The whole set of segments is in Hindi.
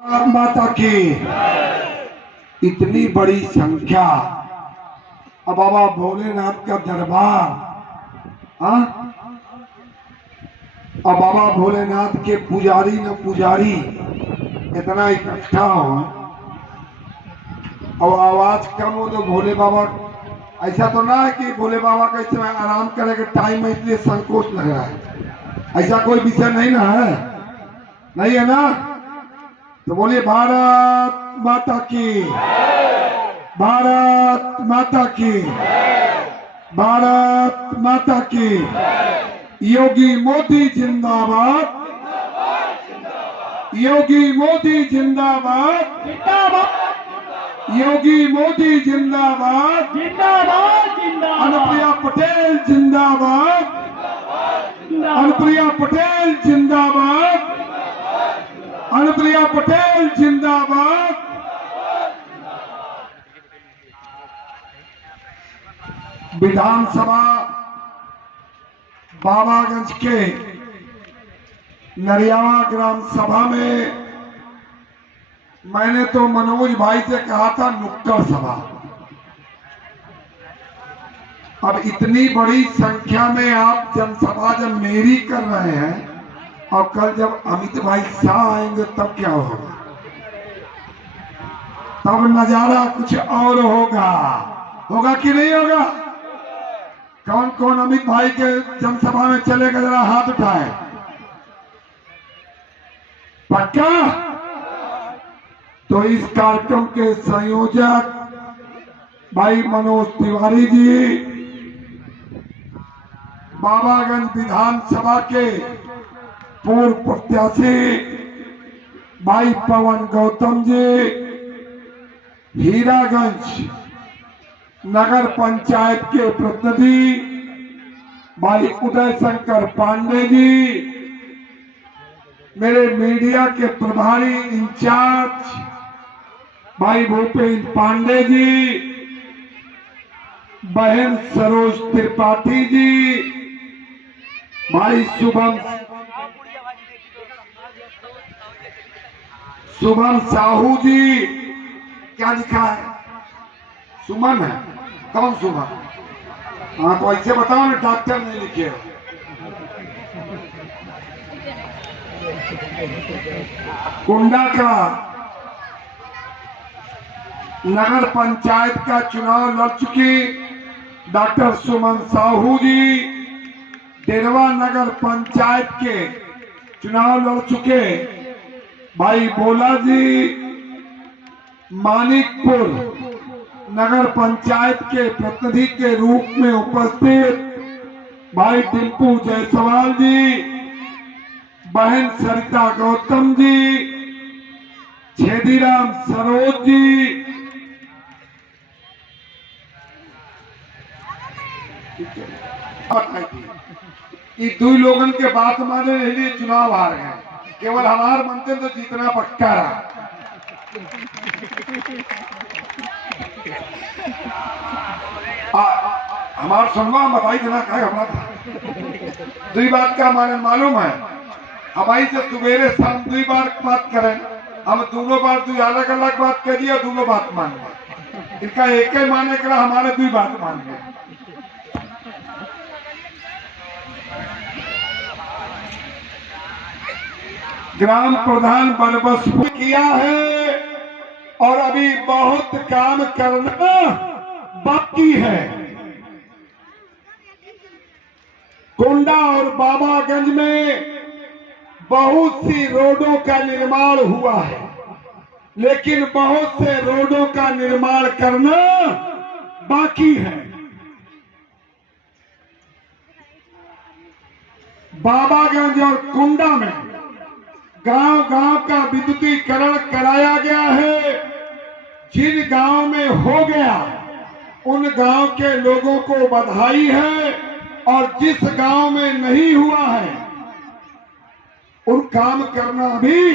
माता की इतनी बड़ी संख्या। अब बाबा भोलेनाथ का दरबार, हाँ, अब बाबा भोलेनाथ के पुजारी न पुजारी इतना इकट्ठा हो और आवाज कम हो तो भोले बाबा, ऐसा तो ना है कि भोले बाबा का इस समय आराम करे के टाइम में इसलिए संकोच लग रहा है, ऐसा कोई विषय नहीं ना है, नहीं है ना। तो बोलिए भारत माता की, भारत माता की, भारत माता की। योगी मोदी जिंदाबाद, योगी मोदी जिंदाबाद, योगी मोदी जिंदाबाद, अनुप्रिया पटेल जिंदाबाद, अनुप्रिया पटेल जिंदाबाद, अनुप्रिया पटेल जिंदाबाद। विधानसभा बाबागंज के नरियावा ग्राम सभा में मैंने तो मनोज भाई से कहा था नुक्कड़ सभा। अब इतनी बड़ी संख्या में आप जनसभा जब मेरी कर रहे हैं और कल जब अमित भाई शाह आएंगे तब क्या होगा, तब नजारा कुछ और होगा, होगा कि नहीं होगा। कौन कौन अमित भाई के जनसभा में चलेगा, जरा हाथ उठाए। पक्का। तो इस कार्यक्रम के संयोजक भाई मनोज तिवारी जी, बाबागंज विधानसभा के पूर्व प्रत्याशी भाई पवन गौतम जी, हीरागंज नगर पंचायत के प्रतिनिधि भाई उदय शंकर पांडे जी, मेरे मीडिया के प्रभारी इंचार्ज भाई भूपेन्द्र पांडे जी, बहन सरोज त्रिपाठी जी, भाई शुभम साहू जी, क्या लिखा है, सुमन है, कौन सुमन, हाँ तो ऐसे बताओ ना, डॉक्टर नहीं लिखे हो। कुंडा का नगर पंचायत का चुनाव लड़ चुकी डॉक्टर सुमन साहू जी, डेरवा नगर पंचायत के चुनाव लड़ चुके भाई भोला जी, मानिकपुर नगर पंचायत के प्रतिनिधि के रूप में उपस्थित भाई टिंकू जायसवाल जी, बहन सरिता गौतम जी, छेदीराम सरोज जी, ये दो लोगन के बात माने लिए चुनाव हार गए, केवल हमार मंत्री तो जीतना पक्का रहा। हमार सुनवा बताई देना कहे हमारा दुई बात का माने मालूम है, हमारी से सुबेरे शाम दुई बार बात करें, हम दोनों बार दुई अलग अलग बात कह दिया, दोनों बात मान गए, इनका एक ही माने करा, हमारे दुई बात मान गए। ग्राम प्रधान बनबस किया है और अभी बहुत काम करना बाकी है। कुंडा और बाबागंज में बहुत सी रोडों का निर्माण हुआ है, लेकिन बहुत से रोडों का निर्माण करना बाकी है। बाबागंज और कुंडा में गांव गांव का विद्युतीकरण कराया गया है। जिन गांव में हो गया उन गांव के लोगों को बधाई है, और जिस गांव में नहीं हुआ है उन काम करना भी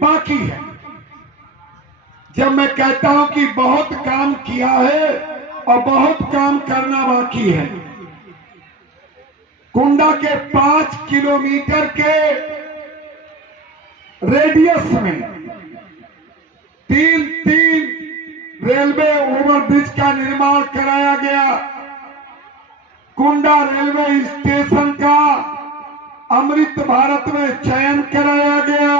बाकी है। जब मैं कहता हूं कि बहुत काम किया है और बहुत काम करना बाकी है, कुंडा के 5 किलोमीटर के रेडियस में तीन रेलवे ओवरब्रिज का निर्माण कराया गया। कुंडा रेलवे स्टेशन का अमृत भारत में चयन कराया गया।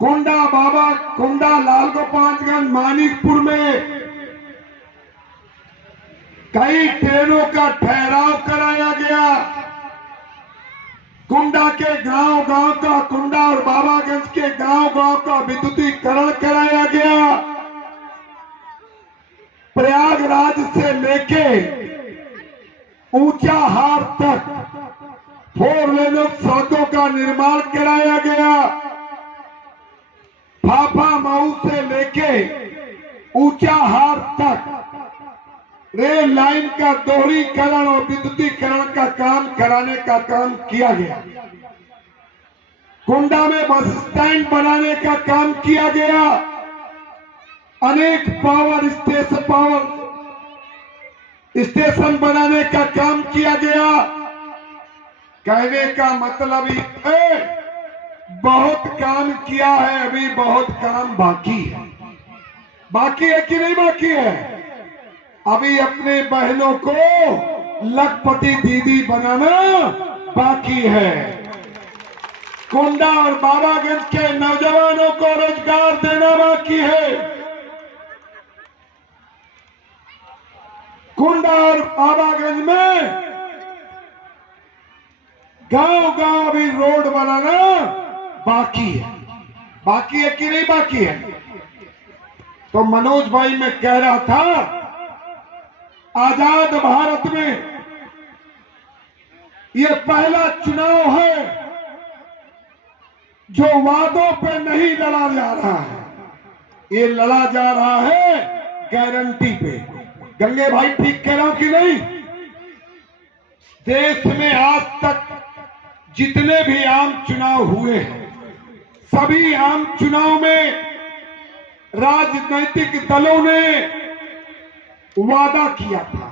कुंडा लाल गोपालगंज मानिकपुर में कई ट्रेनों का ठहराव कराया गया। कुंडा के गांव का, कुंडा और बाबागंज के गांव का विद्युतीकरण कराया गया। प्रयागराज से लेके ऊंचा हार तक 4 लेनों सड़कों का निर्माण कराया गया। फाफा मऊ से लेके ऊंचा हार तक रेल लाइन का दोहरीकरण और विद्युतीकरण का काम कराने का काम किया गया। कुंडा में बस स्टैंड बनाने का काम किया गया। अनेक पावर स्टेशन बनाने का काम किया गया। कहने का मतलब ही बहुत काम किया है, अभी बहुत काम बाकी है। बाकी है कि नहीं बाकी है? अभी अपने बहनों को लखपति दीदी बनाना बाकी है। कुंडा और बाबागंज के नौजवानों को रोजगार देना बाकी है। कुंडा और बाबागंज में गांव भी रोड बनाना बाकी है। बाकी है कि नहीं बाकी है? तो मनोज भाई मैं कह रहा था, आजाद भारत में ये पहला चुनाव है जो वादों पे नहीं लड़ा जा रहा है, ये लड़ा जा रहा है गारंटी पे। गंगे भाई ठीक कह रहा हूं कि नहीं? देश में आज तक जितने भी आम चुनाव हुए हैं, सभी आम चुनाव में राजनीतिक दलों ने वादा किया था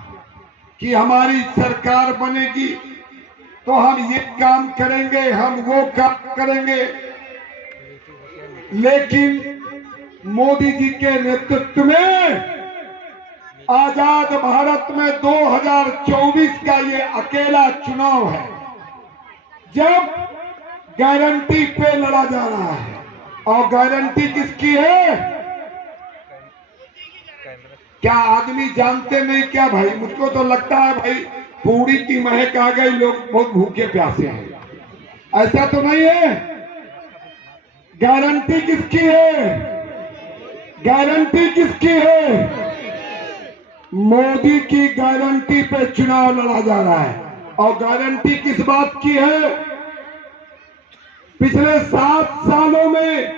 कि हमारी सरकार बनेगी तो हम ये काम करेंगे, हम वो काम करेंगे। लेकिन मोदी जी के नेतृत्व में आजाद भारत में 2024 का ये अकेला चुनाव है जब गारंटी पे लड़ा जा रहा है। और गारंटी किसकी है? क्या आदमी जानते नहीं क्या भाई? मुझको तो लगता है भाई पूरी की महक आ गई, लोग बहुत भूखे प्यासे हैं। ऐसा तो नहीं है। गारंटी किसकी है? गारंटी किसकी है? मोदी की गारंटी पे चुनाव लड़ा जा रहा है। और गारंटी किस बात की है? पिछले 7 सालों में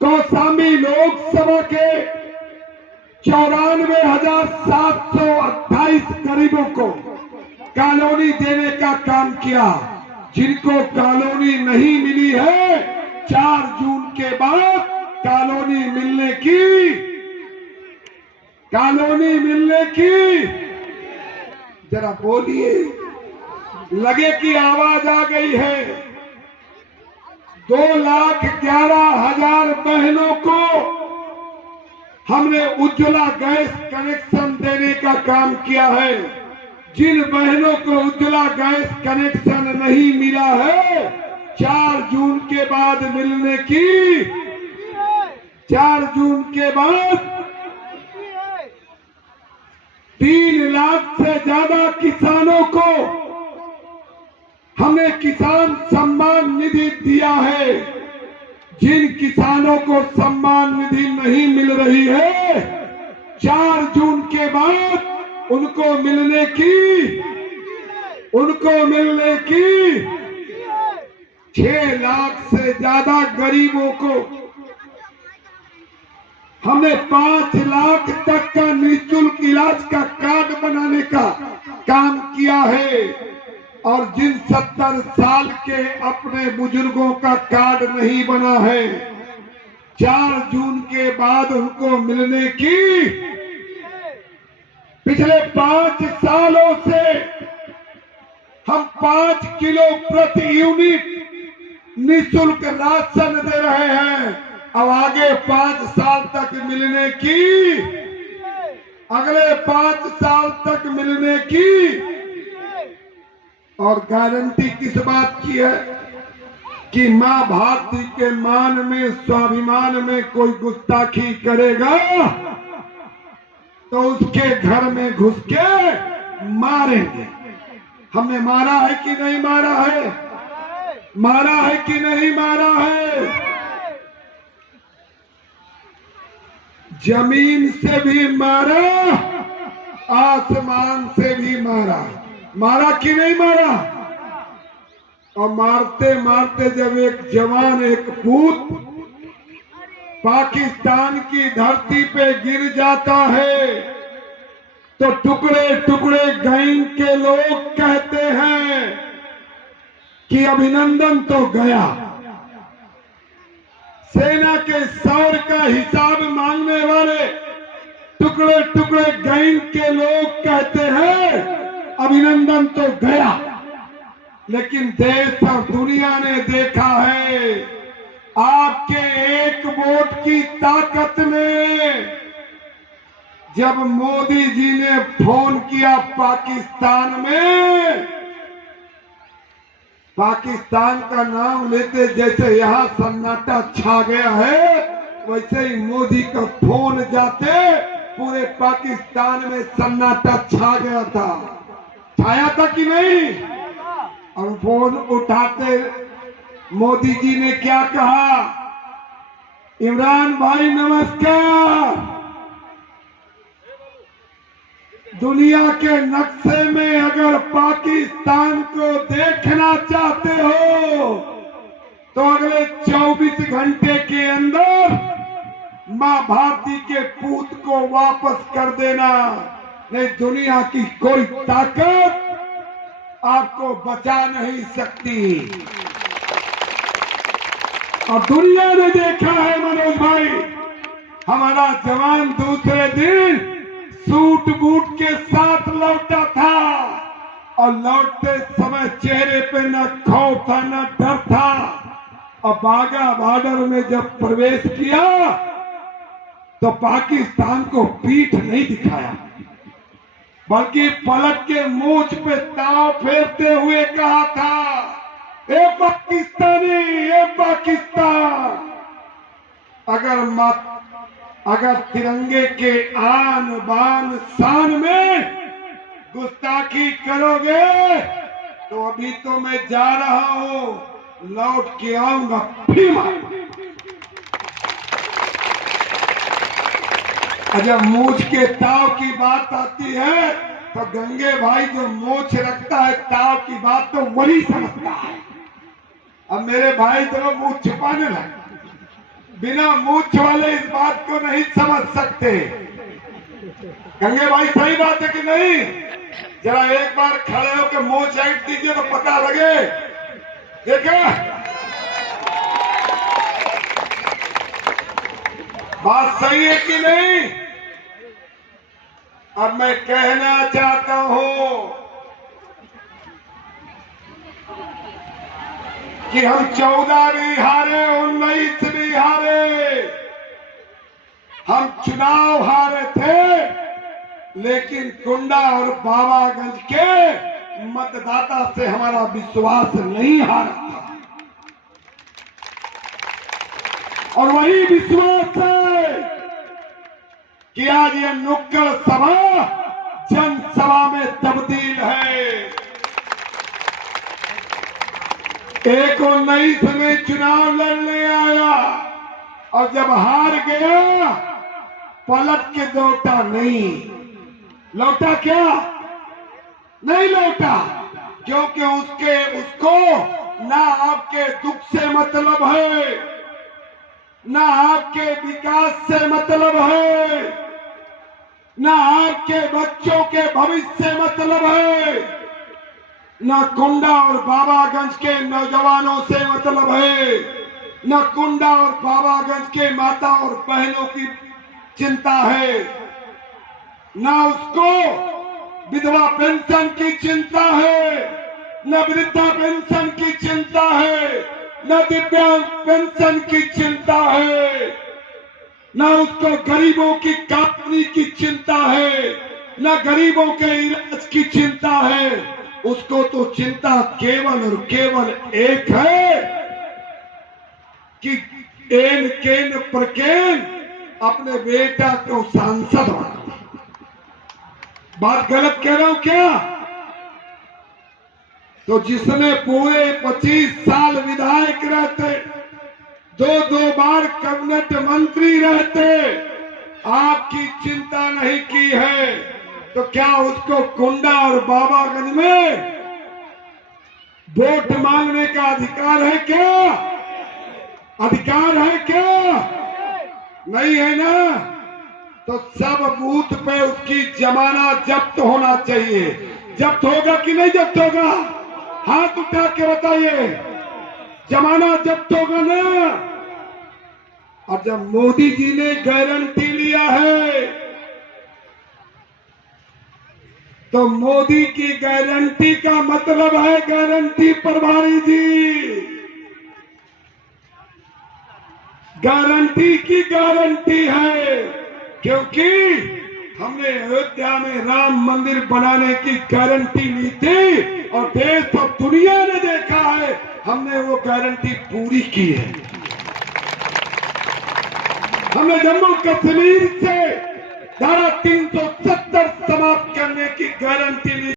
कौशाम्बी लोकसभा के 94,728 गरीबों को कॉलोनी देने का काम किया। जिनको कॉलोनी नहीं मिली है, 4 जून के बाद कॉलोनी मिलने की जरा बोलिए, लगे कि आवाज आ गई है। 2,11,000 बहनों को हमने उज्ज्वला गैस कनेक्शन देने का काम किया है। जिन बहनों को उज्ज्वला गैस कनेक्शन नहीं मिला है, 4 जून के बाद मिलने की, 4 जून के बाद 3 लाख से ज्यादा किसानों को हमने किसान सम्मान निधि दिया है। जिन किसानों को सम्मान निधि नहीं मिल रही है, 4 जून के बाद उनको मिलने की 6 लाख से ज्यादा गरीबों को हमने 5 लाख तक का निःशुल्क इलाज का कार्ड बनाने का काम किया है। और जिन 70 साल के अपने बुजुर्गों का कार्ड नहीं बना है, 4 जून के बाद उनको मिलने की, पिछले 5 सालों से हम 5 किलो प्रति यूनिट निःशुल्क राशन दे रहे हैं। अब आगे 5 साल तक मिलने की, अगले 5 साल तक मिलने की, और गारंटी किस बात की है कि मां भारती के मान में, स्वाभिमान में कोई गुस्ताखी करेगा तो उसके घर में घुस के मारेंगे। हमने मारा है कि नहीं मारा है? मारा है कि नहीं मारा है? जमीन से भी मारा, आसमान से भी मारा। मारा कि नहीं मारा? और मारते मारते जब एक जवान, एक पूत पाकिस्तान की धरती पे गिर जाता है तो टुकड़े टुकड़े गैंग के लोग कहते हैं कि अभिनंदन तो गया। सेना के शौर्य का हिसाब मांगने वाले टुकड़े टुकड़े गैंग के लोग कहते हैं अभिनंदन तो गया। लेकिन देश और दुनिया ने देखा है आपके एक वोट की ताकत में, जब मोदी जी ने फोन किया पाकिस्तान में, पाकिस्तान का नाम लेते जैसे यहां सन्नाटा छा गया है, वैसे ही मोदी का फोन जाते पूरे पाकिस्तान में सन्नाटा छा गया था। छाया था कि नहीं? और फोन उठाते मोदी जी ने क्या कहा? इमरान भाई नमस्कार, दुनिया के नक्शे में अगर पाकिस्तान को देखना चाहते हो तो अगले 24 घंटे के अंदर मां भारती के पूत को वापस कर देना, नहीं दुनिया की कोई ताकत आपको बचा नहीं सकती। और दुनिया ने देखा है मनोज भाई, हमारा जवान दूसरे दिन सूट बूट के साथ लौटा था और लौटते समय चेहरे पे न खौफ था न डर था। और बागा बॉर्डर में जब प्रवेश किया तो पाकिस्तान को पीठ नहीं दिखाया, बल्कि पलट के मूंछ पे ताव फेरते हुए कहा था, ए पाकिस्तानी, ए पाकिस्तान, अगर तिरंगे के आन बान शान में गुस्ताखी करोगे तो अभी तो मैं जा रहा हूं, लौट के आऊंगा फिर मारूंगा। जब मूछ के ताव की बात आती है तो गंगे भाई जो मूछ रखता है ताव की बात तो वही समझता है। अब मेरे भाई तो मूछ छुपाने लगे, बिना मूछ वाले इस बात को नहीं समझ सकते। गंगे भाई सही बात है कि नहीं? जरा एक बार खड़े होकर मूछ ऐंठ दीजिए तो पता लगे। देखा बात सही है कि नहीं? अब मैं कहना चाहता हूं कि हम 14 भी हारे, 19 भी हारे, हम चुनाव हारे थे, लेकिन कुंडा और बाबागंज के मतदाता से हमारा विश्वास नहीं हारा था। और वही विश्वास है कि आज ये नुक्कड़ सभा जनसभा में तब्दील है। 19 में चुनाव लड़ने आया और जब हार गया पलट के लौटा नहीं। लौटा क्या? नहीं लौटा, क्योंकि उसको ना आपके दुख से मतलब है, ना आपके विकास से मतलब है, ना आपके बच्चों के भविष्य से मतलब है, ना कुंडा और बाबागंज के नौजवानों से मतलब है, ना कुंडा और बाबागंज के माता और बहनों की चिंता है, ना उसको विधवा पेंशन की चिंता है, न वृद्धा पेंशन की चिंता है, न दिव्यांग पेंशन की चिंता है, न उसको गरीबों की काटने की चिंता है, न गरीबों के इलाज की चिंता है। उसको तो चिंता केवल और केवल एक है कि एन केन प्रकेन अपने बेटा को सांसद बना। बात गलत कह रहा हूं क्या? तो जिसने पूरे 25 साल विधायक रहते, दो बार कैबिनेट मंत्री रहते, आपकी चिंता नहीं की है, तो क्या उसको कुंडा और बाबागंज में वोट मांगने का अधिकार है क्या? अधिकार है क्या? नहीं है ना? तो सब बूथ पे उसकी जमानत जब्त होना चाहिए। जब्त होगा कि नहीं जब्त होगा? हाथ उठा के बताइए। जमानत जब्त होगा ना? और जब मोदी जी ने गारंटी लिया है, तो मोदी की गारंटी का मतलब है गारंटी प्रभारी जी। गारंटी की गारंटी है, क्योंकि हमने अयोध्या में राम मंदिर बनाने की गारंटी ली थी और देश और दुनिया ने देखा है हमने वो गारंटी पूरी की है। हमने जम्मू कश्मीर से धारा 370 समाप्त करने की गारंटी ली।